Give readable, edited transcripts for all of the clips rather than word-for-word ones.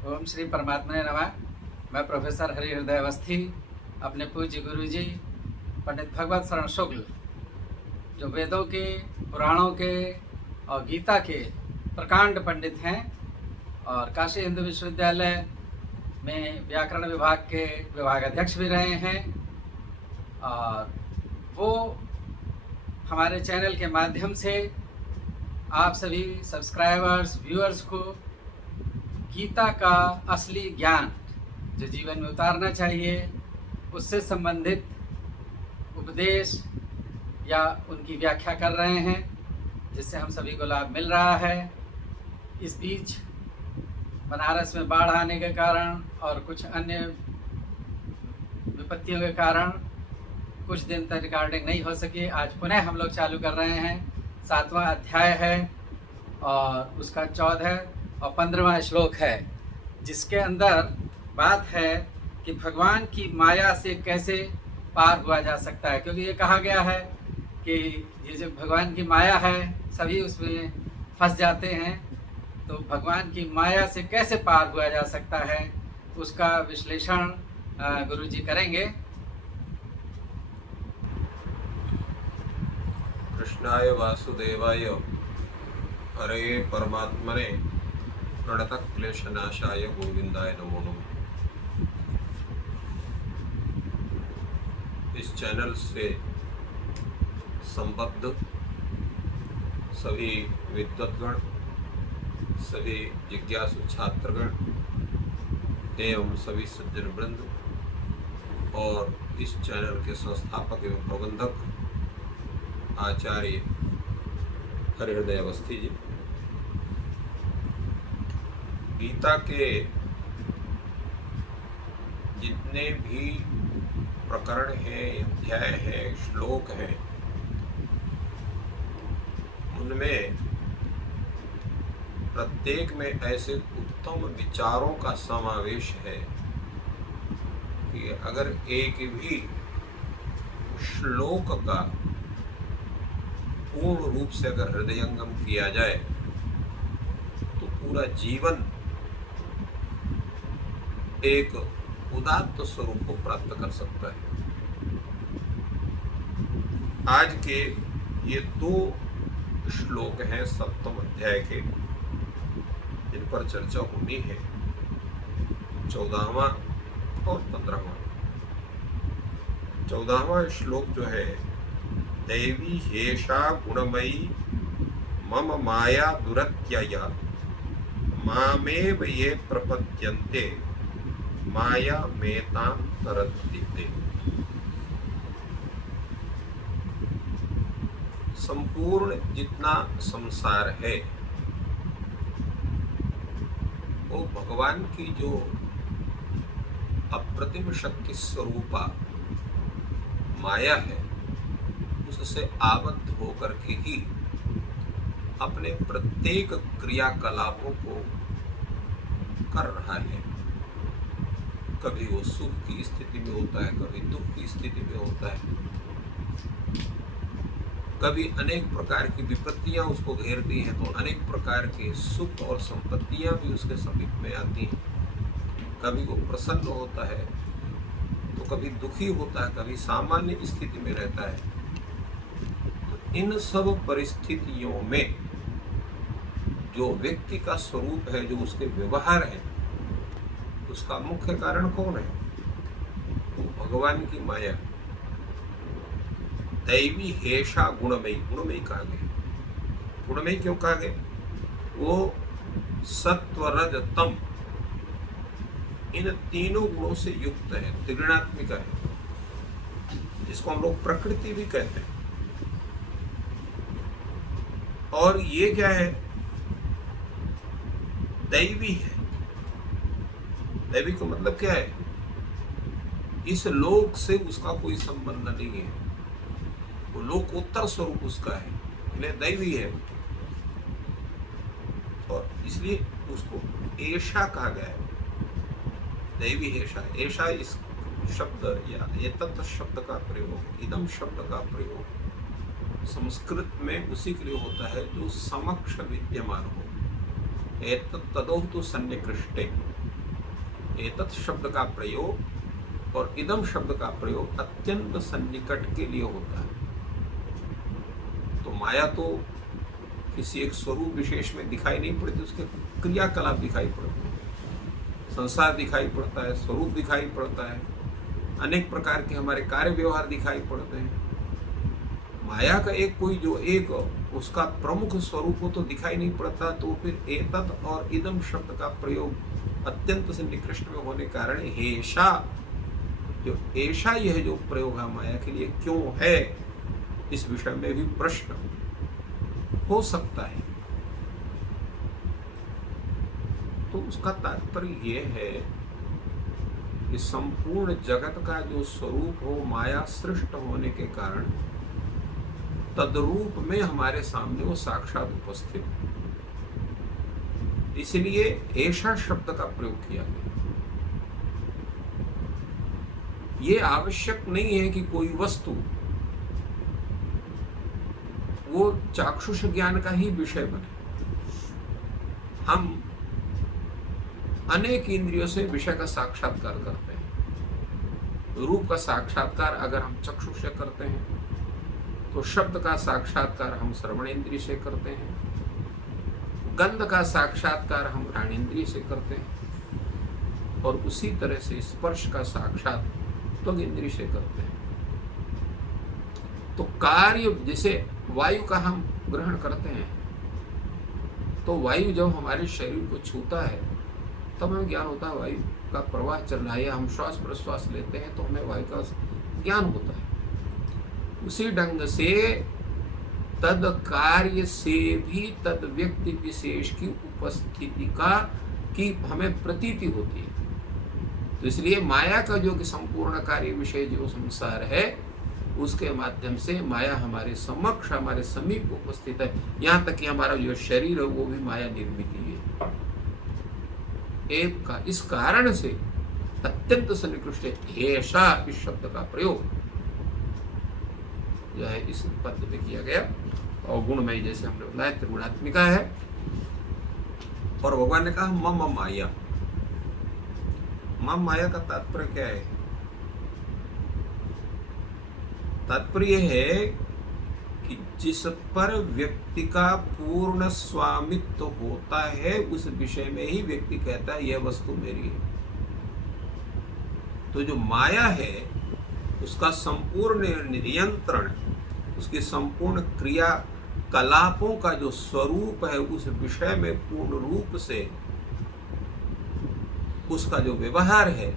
ओम श्री परमात्मा ने नमः। मैं प्रोफेसर हरिहृदय अवस्थी अपने पूज्य गुरुजी पंडित भगवत शरण शुक्ल, जो वेदों के, पुराणों के और गीता के प्रकांड पंडित हैं और काशी हिंदू विश्वविद्यालय में व्याकरण विभाग के विभागाध्यक्ष भी रहे हैं। और वो हमारे चैनल के माध्यम से आप सभी सब्सक्राइबर्स, व्यूअर्स को गीता का असली ज्ञान जो जीवन में उतारना चाहिए, उससे संबंधित उपदेश या उनकी व्याख्या कर रहे हैं, जिससे हम सभी को लाभ मिल रहा है। इस बीच बनारस में बाढ़ आने के कारण और कुछ अन्य विपत्तियों के कारण कुछ दिन तक रिकॉर्डिंग नहीं हो सकी। आज पुनः हम लोग चालू कर रहे हैं। 7वां अध्याय है और उसका 14 और 15वां श्लोक है, जिसके अंदर बात है कि भगवान की माया से कैसे पार हुआ जा सकता है। क्योंकि ये कहा गया है कि ये जो भगवान की माया है, सभी उसमें फंस जाते हैं। तो भगवान की माया से कैसे पार हुआ जा सकता है, उसका विश्लेषण गुरुजी करेंगे। कृष्णाय वासुदेवाय हरे परमात्मने प्रणतक्लेशनाशाय गोविंदाय नमो नमः। इस चैनल से संबद्ध सभी विद्वद्गण, सभी जिज्ञासु छात्रगण एवं सभी सज्जन वृंद और इस चैनल के संस्थापक एवं प्रबंधक आचार्य हरिहृदय अवस्थी जी, गीता के जितने भी प्रकरण हैं, अध्याय हैं, श्लोक हैं, उनमें प्रत्येक में ऐसे उत्तम विचारों का समावेश है कि अगर एक भी श्लोक का पूर्ण रूप से अगर हृदयंगम किया जाए तो पूरा जीवन एक उदात्त स्वरूप को प्राप्त कर सकता है। आज के ये 2 श्लोक हैं 7वें अध्याय के, जिन पर चर्चा होनी है, 14वां और 15वां। 14वां श्लोक जो है, दैवी हेषा गुणमयी मम माया दुरत्यया मामेव ये प्रपद्यन्ते माया मेतां तरन्ति। संपूर्ण जितना संसार है वो भगवान की जो अप्रतिम शक्ति स्वरूपा माया है, उससे आबद्ध होकर के ही अपने प्रत्येक क्रियाकलापों को कर रहा है। कभी वो सुख की स्थिति में होता है, कभी दुख की स्थिति में होता है, कभी अनेक प्रकार की विपत्तियां उसको घेरती हैं तो अनेक प्रकार के सुख और संपत्तियां भी उसके समीप में आती हैं। कभी वो प्रसन्न होता है तो कभी दुखी होता है, कभी सामान्य स्थिति में रहता है। तो इन सब परिस्थितियों में जो व्यक्ति का स्वरूप है, जो उसके व्यवहार है, उसका मुख्य कारण कौन है? तो भगवान की माया। दैवी हेषा गुणमयी, गुणमयी कहा गया। गुणमयी क्यों कहा गया? वो सत्व रज तम, इन तीनों गुणों से युक्त है, त्रिगुणात्मिका है, जिसको हम लोग प्रकृति भी कहते हैं। और ये क्या है? दैवी है। दैवी का मतलब क्या है? इस लोक से उसका कोई संबंध नहीं है, वो लोकोत्तर स्वरूप उसका है, इसलिए दैवी है। और इसलिए उसको ऐशा कहा गया है, दैवी ऐशा। ऐशा इस शब्द या एतत् शब्द का प्रयोग, इदम शब्द का प्रयोग संस्कृत में उसी के लिए होता है जो समक्ष विद्यमान हो। एतत् तदोतु सन्निकृष्टे, एतत् शब्द का प्रयोग और इदम शब्द का प्रयोग अत्यंत सन्निकट के लिए होता है। तो माया तो किसी एक स्वरूप विशेष में दिखाई नहीं पड़ती, उसके क्रियाकलाप दिखाई पड़ते हैं, संसार दिखाई पड़ता है, स्वरूप दिखाई पड़ता है, अनेक प्रकार के हमारे कार्य व्यवहार दिखाई पड़ते हैं। माया का एक कोई जो एक उसका प्रमुख स्वरूप हो तो दिखाई नहीं पड़ता। तो फिर एतत् और इदम शब्द का प्रयोग अत्यंत से निकृष्ट में होने के कारण हेषा जो ऐसा यह जो प्रयोग है माया के लिए क्यों है, इस विषय में भी प्रश्न हो सकता है। तो उसका तात्पर्य यह है कि संपूर्ण जगत का जो स्वरूप हो माया सृष्ट होने के कारण तद्रूप में हमारे सामने वो साक्षात उपस्थित, इसलिए ऐसा शब्द का प्रयोग किया गया। ये आवश्यक नहीं है कि कोई वस्तु वो चाक्षुष ज्ञान का ही विषय बने। हम अनेक इंद्रियों से विषय का साक्षात्कार करते हैं। रूप का साक्षात्कार अगर हम चक्षु से करते हैं तो शब्द का साक्षात्कार हम श्रवण इंद्रिय से करते हैं, गंध का साक्षात्कार हम घ्राण इंद्रिय से करते हैं, और उसी तरह से स्पर्श का साक्षात त्वग इंद्रिय से करते हैं। तो कार्य जैसे वायु का हम ग्रहण करते हैं, तो वायु जब हमारे शरीर को छूता है तब हमें ज्ञान होता है वायु का प्रवाह चल रहा है, या हम श्वास प्रश्वास लेते हैं तो हमें वायु का ज्ञान होता है। उसी ढंग से तद कार्य से भी तद व्यक्ति विशेष की उपस्थिति की हमें प्रतीति होती है। तो इसलिए माया का जो कि संपूर्ण कार्य विषय जो संसार है, उसके माध्यम से माया हमारे समक्ष हमारे समीप उपस्थित है। यहाँ तक कि हमारा जो शरीर है वो भी माया निर्मित ही है। एक का इस कारण से अत्यंत सन्निकृष्ट हेषा इस शब्द का प्रयोग जो है इस पद में किया गया। और गुणमय जैसे हमने बताया त्रिगुणात्मिका है। और भगवान ने कहा मम माया। मम माया का तात्पर्य क्या है? तात्पर्य है कि जिस पर व्यक्ति का पूर्ण स्वामित्व होता है उस विषय में ही व्यक्ति कहता है यह वस्तु मेरी है। तो जो माया है उसका संपूर्ण नियंत्रण, उसकी संपूर्ण क्रियाकलापों का जो स्वरूप है उस विषय में पूर्ण रूप से उसका जो व्यवहार है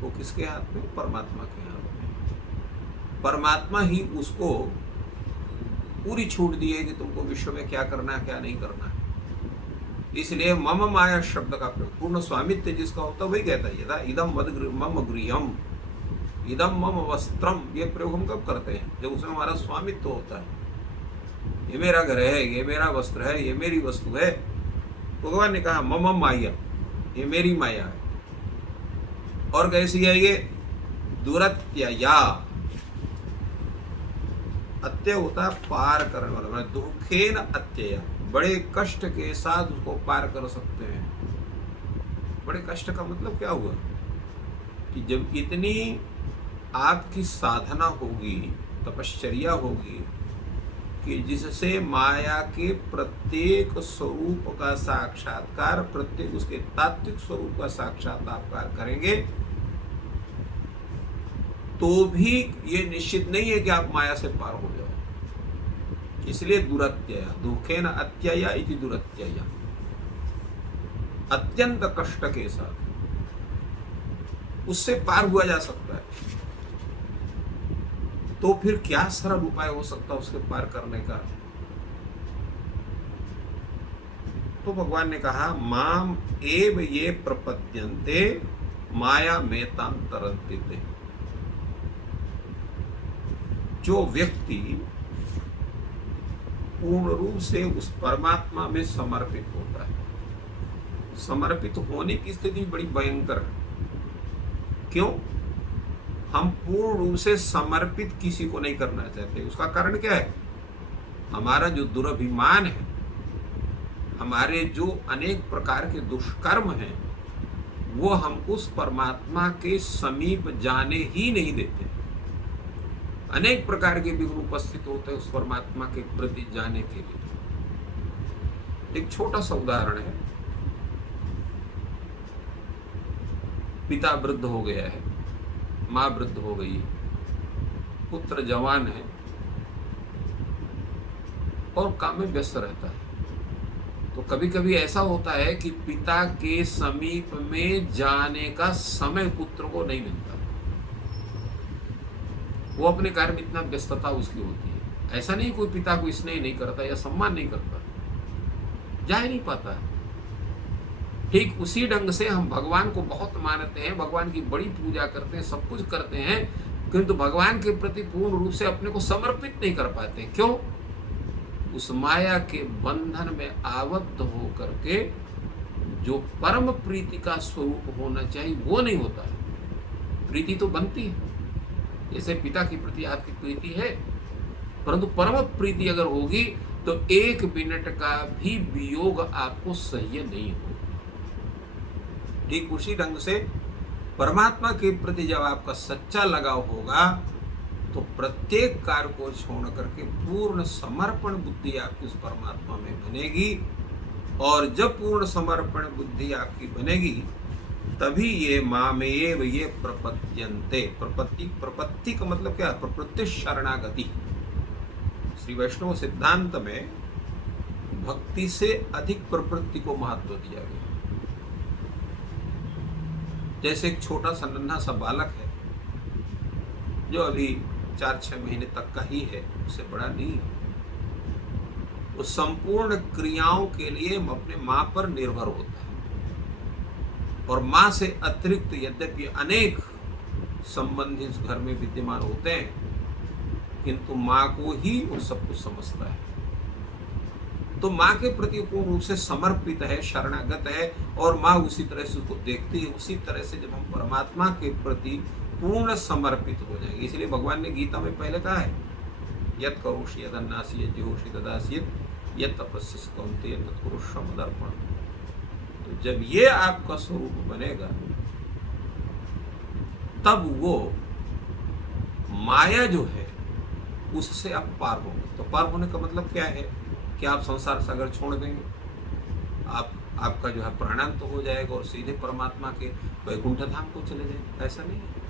वो किसके हाथ में? परमात्मा के हाथ में। परमात्मा ही उसको पूरी छूट दी है कि तुमको विश्व में क्या करना है क्या नहीं करना है। इसलिए मम माया शब्द का प्रयोग पूर्ण स्वामित्व जिसका होता है वही कहता है यदा इदम मम गृहम इदम मम वस्त्रम। ये प्रयोग हम कब करते हैं? जब उसमें हमारा स्वामित्व होता है। ये मेरा घर है, ये मेरा वस्त्र है, ये मेरी वस्तु है। भगवान ने कहा मम माया, ये मेरी माया है। और कैसी है ये? दुरत्यया। अत्य होता है पार करने वाला, मतलब दुखेन अत्यया, बड़े कष्ट के साथ उसको पार कर सकते हैं। बड़े कष्ट का मतलब क्या हुआ कि जब इतनी आपकी साधना होगी, तपश्चर्या होगी कि जिससे माया के प्रत्येक स्वरूप का साक्षात्कार, प्रत्येक उसके तात्विक स्वरूप का साक्षात्कार करेंगे, तो भी ये निश्चित नहीं है कि आप माया से पार हो जाओ। इसलिए दुरत्यया, दुखेन अत्यया इति दुरत्यया, अत्यंत कष्ट के साथ उससे पार हुआ जा सकता है। तो फिर क्या सरल उपाय हो सकता है उसके पार करने का? तो भगवान ने कहा माम एव ये प्रपद्यन्ते माया मेतां तरन्ति। जो व्यक्ति पूर्ण रूप से उस परमात्मा में समर्पित होता है, समर्पित होने की स्थिति बड़ी भयंकर है। क्यों? हम पूर्ण रूप से समर्पित किसी को नहीं करना चाहते। उसका कारण क्या है? हमारा जो दुर्भिमान है, हमारे जो अनेक प्रकार के दुष्कर्म हैं, वो हमको उस परमात्मा के समीप जाने ही नहीं देते। अनेक प्रकार के विघ्न उपस्थित होते हैं उस परमात्मा के प्रति जाने के लिए। एक छोटा सा उदाहरण है, पिता वृद्ध हो गया है, माँ वृद्ध हो गई है, पुत्र जवान है और काम में व्यस्त रहता है। तो कभी कभी ऐसा होता है कि पिता के समीप में जाने का समय पुत्र को नहीं मिलता, वो अपने कार्य में इतना व्यस्तता उसकी होती है। ऐसा नहीं कोई पिता को स्नेह नहीं करता या सम्मान नहीं करता, जा ही नहीं पाता। ठीक उसी ढंग से हम भगवान को बहुत मानते हैं, भगवान की बड़ी पूजा करते हैं, सब कुछ करते हैं, किंतु भगवान के प्रति पूर्ण रूप से अपने को समर्पित नहीं कर पाते। क्यों? उस माया के बंधन में आबद्ध होकर के जो परम प्रीति का स्वरूप होना चाहिए वो नहीं होता है। प्रीति तो बनती है, जैसे पिता की प्रति आपकी प्रीति है, परंतु परम प्रीति अगर होगी तो एक मिनट का भी वियोग आपको सह्य नहीं होगा। ठीक उसी ढंग से परमात्मा के प्रति जब आपका सच्चा लगाव होगा तो प्रत्येक कार्य को छोड़ करके पूर्ण समर्पण बुद्धि आपकी उस परमात्मा में बनेगी। और जब पूर्ण समर्पण बुद्धि आपकी बनेगी तभी ये मामेव ये प्रपद्यन्ते। प्रपत्ति का मतलब क्या? प्रपत्ति शरणागति। श्री वैष्णव सिद्धांत में भक्ति से अधिक प्रवृत्ति को महत्व दिया गया। जैसे एक छोटा सा नन्हा सा बालक है जो अभी 4-6 महीने तक का ही है, उससे बड़ा नहीं है, वो संपूर्ण क्रियाओं के लिए अपने माँ पर निर्भर होता है। और माँ से अतिरिक्त यद्यपि अनेक संबंधी उस घर में विद्यमान होते हैं, किंतु माँ को ही वो सब कुछ समझता है। तो माँ के प्रति पूर्ण रूप से समर्पित है, शरणागत है, और माँ उसी तरह से उसको देखती है। उसी तरह से जब हम परमात्मा के प्रति पूर्ण समर्पित हो जाएंगे, इसलिए भगवान ने गीता में पहले कहा है, यत् करोषि यदन्नासि यज्जुहोषि तदासि यत् तपस्यसि कौन्तेय तत्कुरुष्व मदर्पण। तो जब ये आपका स्वरूप बनेगा तब वो माया जो है उससे आप पार होंगे। तो पार होने का मतलब क्या है कि आप संसार सागर छोड़ देंगे, आपका जो है प्राणांत हो जाएगा और सीधे परमात्मा के वैकुंठ धाम को चले जाएंगे। ऐसा नहीं है।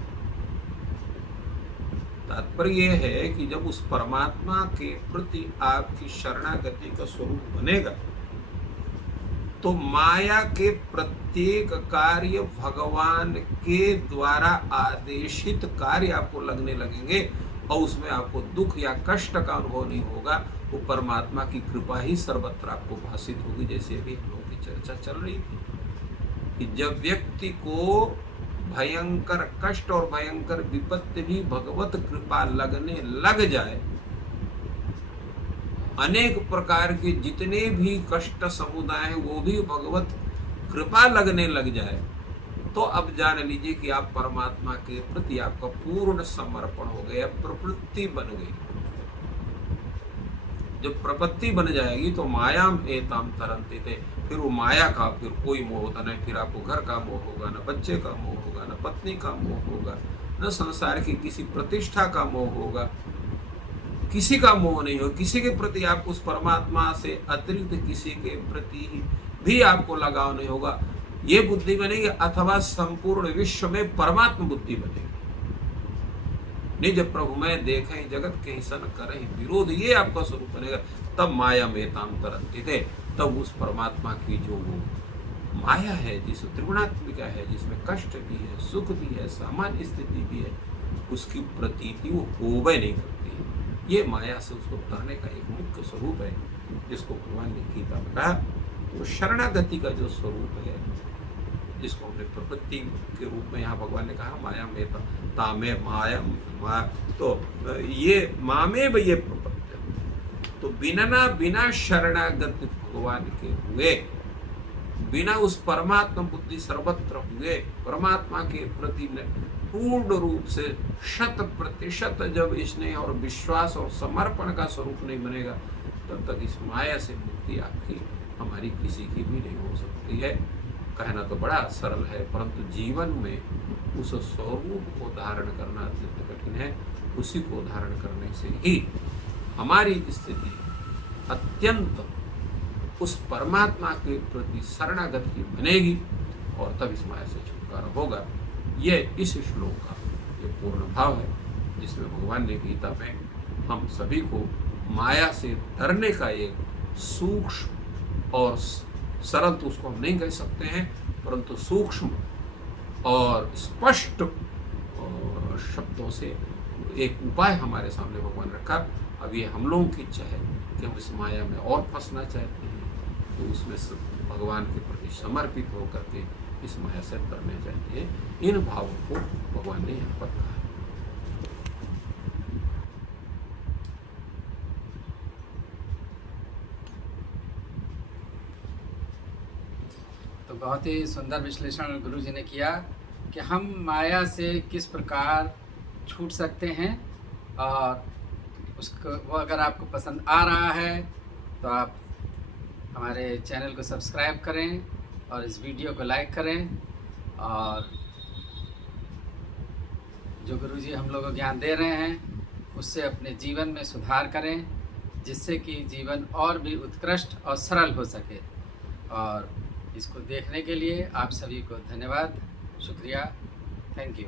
तात्पर्य यह है कि जब उस परमात्मा के प्रति आपकी शरणागति का स्वरूप बनेगा तो माया के प्रत्येक कार्य भगवान के द्वारा आदेशित कार्य आपको लगने लगेंगे और उसमें आपको दुख या कष्ट का अनुभव नहीं होगा। वो परमात्मा की कृपा ही सर्वत्र आपको भासित होगी। जैसे अभी हम लोगों की चर्चा चल रही थी कि जब व्यक्ति को भयंकर कष्ट और भयंकर विपत्ति भी भगवत कृपा लगने लग जाए, अनेक प्रकार के जितने भी कष्ट समुदाय हैं वो भी भगवत कृपा लगने लग जाए, तो अब जान लीजिए कि आप परमात्मा के प्रति आपका पूर्ण समर्पण हो गया, प्रवृत्ति बन गई। जब प्रपत्ति बन जाएगी तो मायाम एताम तरंते थे, फिर वो माया का फिर कोई मोह होता नहीं। फिर आपको घर का मोह होगा, न बच्चे का मोह होगा, न पत्नी का मोह होगा, न संसार की किसी प्रतिष्ठा का मोह होगा, किसी का मोह नहीं हो। किसी के प्रति आप उस परमात्मा से अतिरिक्त किसी के प्रति भी आपको लगाव नहीं होगा। ये बुद्धि बनेगी, अथवा संपूर्ण विश्व में परमात्मा बुद्धि बनेगी। निज प्रभु में देखें जगत के ही सन करें विरोध, ये आपका स्वरूप बनेगा। तब माया में ताम तरंते थे, तब उस परमात्मा की जो वो माया है, जिस त्रिगुणात्मिका है, जिसमें कष्ट भी है, सुख भी है, सामान्य स्थिति भी है, उसकी प्रतीति वो होवे नहीं करती है। ये माया से उसको तरने का एक मुख्य स्वरूप है, जिसको भगवान ने गीता में कहा। वो शरणागति का जो स्वरूप है, जिसको हमने प्रवृत्ति के रूप में यहाँ भगवान ने कहा माया में तामे माया, तो ये मामे ये प्रपत्ति। तो बिना शरणागत भगवान के हुए, बिना उस परमात्मा बुद्धि सर्वत्र हुए, परमात्मा के प्रति पूर्ण रूप से 100% जब स्नेह और विश्वास और समर्पण का स्वरूप नहीं बनेगा, तब तक इस माया से मुक्ति आपकी हमारी किसी की भी नहीं हो सकती है। कहना तो बड़ा सरल है, परंतु जीवन में उस स्वरूप को धारण करना अत्यंत कठिन है। उसी को धारण करने से ही हमारी स्थिति अत्यंत उस परमात्मा के प्रति शरणागत की बनेगी और तब इस माया से छुटकारा होगा। यह इस श्लोक का ये पूर्ण भाव है, जिसमें भगवान ने गीता में हम सभी को माया से डरने का एक सूक्ष्म और सरल तो उसको हम नहीं कह सकते हैं, परंतु सूक्ष्म और स्पष्ट शब्दों से एक उपाय हमारे सामने भगवान रखा। अब ये हम लोगों की इच्छा है कि हम इस माया में और फंसना चाहते हैं, तो उसमें भगवान के प्रति समर्पित होकर के इस माया से तरने चाहते हैं। इन भावों को भगवान ने यहाँ पर कहा। तो बहुत ही सुंदर विश्लेषण गुरु जी ने किया कि हम माया से किस प्रकार छूट सकते हैं, और उसको वो अगर आपको पसंद आ रहा है तो आप हमारे चैनल को सब्सक्राइब करें और इस वीडियो को लाइक करें, और जो गुरु जी हम लोगों को ज्ञान दे रहे हैं उससे अपने जीवन में सुधार करें, जिससे कि जीवन और भी उत्कृष्ट और सरल हो सके। और इसको देखने के लिए आप सभी को धन्यवाद, शुक्रिया, थैंक यू।